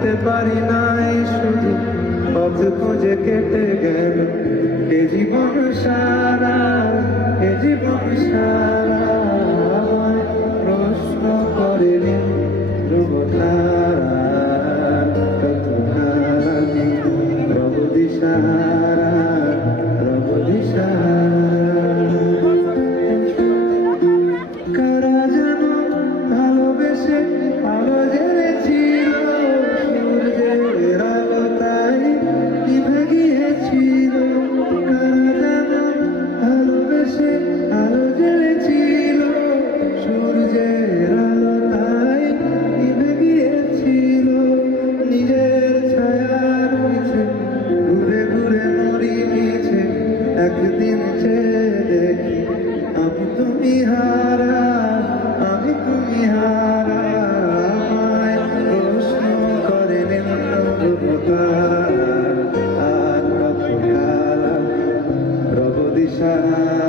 বুঝতে পারি নাই শুধু পথ খুঁজে কেটে গেল এ জীবন সারা, এ জীবন সারা। আমায় প্রশ্ন করে দিন ধ্রুব তারা, কত হারানি রব দিশাহারা, রব দিশাহারা। কারা যেন ভালোবেসে আলো জ্বেলেছিল, সূর্যের আলো তাই নিভে গিয়েছিল। কারা যেন ভালোবেসে আলো জ্বেলেছিল, সূর্যের আলো তাই নিভে গিয়েছিল। নিজের ছায়ার পিছে ঘুরে ঘুরে মরি মিছে, একদিন চেয়ে দেখি আমি তুমি হারা, আমি তুমি হারা। আমায় প্রশ্ন করে আর কত কাল রব দিশাহারা।